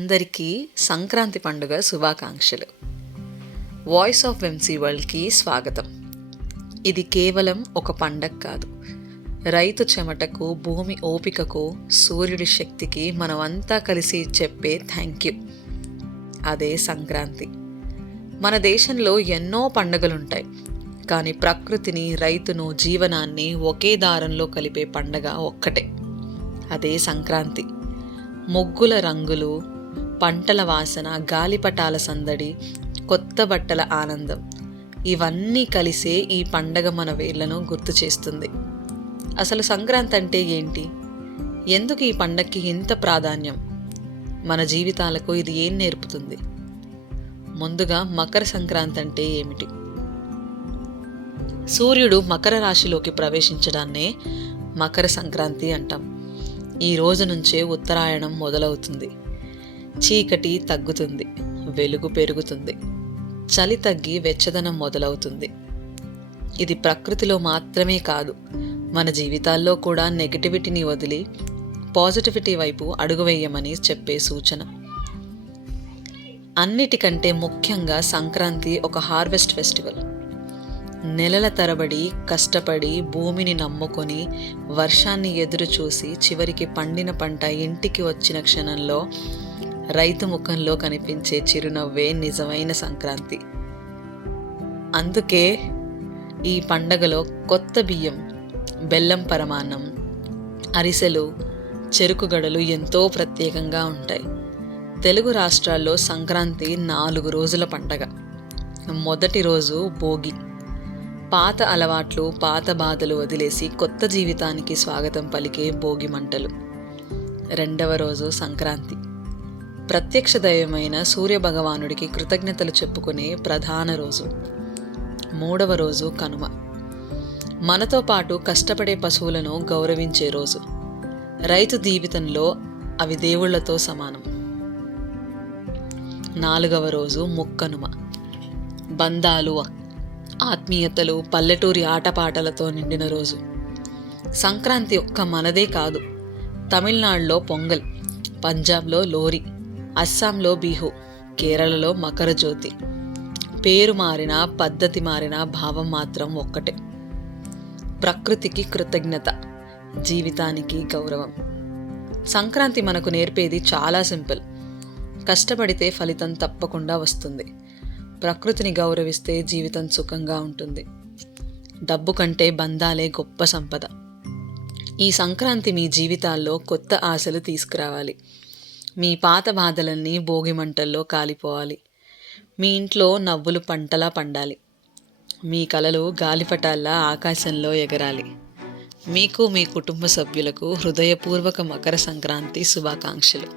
అందరికీ సంక్రాంతి పండుగ శుభాకాంక్షలు. వాయిస్ ఆఫ్ వెంసీ వరల్డ్కి స్వాగతం. ఇది కేవలం ఒక పండగ కాదు, రైతు చెమటకు, భూమి ఓపికకు, సూర్యుడి శక్తికి మనమంతా కలిసి చెప్పే థ్యాంక్ యూ. అదే సంక్రాంతి. మన దేశంలో ఎన్నో పండుగలుంటాయి, కానీ ప్రకృతిని, రైతును, జీవనాన్ని ఒకే దారంలో కలిపే పండగ ఒక్కటే, అదే సంక్రాంతి. ముగ్గుల రంగులు, పంటల వాసన, గాలిపటాల సందడి, కొత్త బట్టల ఆనందం, ఇవన్నీ కలిసే ఈ పండగ మన వేళ్లను గుర్తు చేస్తుంది. అసలు సంక్రాంతి అంటే ఏంటి? ఎందుకు ఈ పండగకి ఇంత ప్రాధాన్యం? మన జీవితాలకు ఇది ఏం నేర్పుతుంది? ముందుగా మకర సంక్రాంతి అంటే ఏమిటి? సూర్యుడు మకర రాశిలోకి ప్రవేశించడాన్నే మకర సంక్రాంతి అంటాం. ఈ రోజు నుంచే ఉత్తరాయణం మొదలవుతుంది. చీకటి తగ్గుతుంది, వెలుగు పెరుగుతుంది, చలి తగ్గి వెచ్చదనం మొదలవుతుంది. ఇది ప్రకృతిలో మాత్రమే కాదు, మన జీవితాల్లో కూడా నెగటివిటీని వదిలి పాజిటివిటీ వైపు అడుగు వేయమని చెప్పే సూచన. అన్నిటికంటే ముఖ్యంగా సంక్రాంతి ఒక హార్వెస్ట్ ఫెస్టివల్. నెలల తరబడి కష్టపడి, భూమిని నమ్ముకొని, వర్షాన్ని ఎదురు చూసి, చివరికి పండిన పంట ఇంటికి వచ్చిన క్షణంలో రైతు ముఖంలో కనిపించే చిరునవ్వే నిజమైన సంక్రాంతి. అందుకే ఈ పండగలో కొత్త బియ్యం, బెల్లం పరమాన్నం, అరిసెలు, చెరుకు గడలు ఎంతో ప్రత్యేకంగా ఉంటాయి. తెలుగు రాష్ట్రాల్లో సంక్రాంతి 4 రోజుల పండగ. మొదటి రోజు భోగి. పాత అలవాట్లు, పాత బాధలు వదిలేసి కొత్త జీవితానికి స్వాగతం పలికే భోగి మంటలు. రెండవ రోజు సంక్రాంతి. ప్రత్యక్ష దైవమైన సూర్య భగవానుడికి కృతజ్ఞతలు చెప్పుకునే ప్రధాన రోజు. మూడవ రోజు కనుమ. మనతో పాటు కష్టపడే పశువులను గౌరవించే రోజు. రైతు జీవితంలో అవి దేవుళ్లతో సమానం. నాలుగవ రోజు ముక్కనుమ. బంధాలు, ఆత్మీయతలు, పల్లెటూరి ఆటపాటలతో నిండిన రోజు. సంక్రాంతి ఒక్క మనదే కాదు, తమిళనాడులో పొంగల్, పంజాబ్లో లోరీ, అస్సాంలో బిహు, కేరళలో మకర జ్యోతి. పేరు మారినా, పద్ధతి మారినా భావం మాత్రం ఒక్కటే. ప్రకృతికి కృతజ్ఞత, జీవితానికి గౌరవం. సంక్రాంతి మనకు నేర్పేది చాలా సింపుల్. కష్టపడితే ఫలితం తప్పకుండా వస్తుంది. ప్రకృతిని గౌరవిస్తే జీవితం సుఖంగా ఉంటుంది. డబ్బు కంటే బంధాలే గొప్ప సంపద. ఈ సంక్రాంతి మీ జీవితాల్లో కొత్త ఆశలు తీసుకురావాలి. మీ పాత బాధలన్నీ భోగి మంటల్లో కాలిపోవాలి. మీ ఇంట్లో నవ్వులు పంటలా పండాలి. మీ కలలు గాలిపటాల్లా ఆకాశంలో ఎగరాలి. మీకు, మీ కుటుంబ సభ్యులకు హృదయపూర్వక మకర సంక్రాంతి శుభాకాంక్షలు.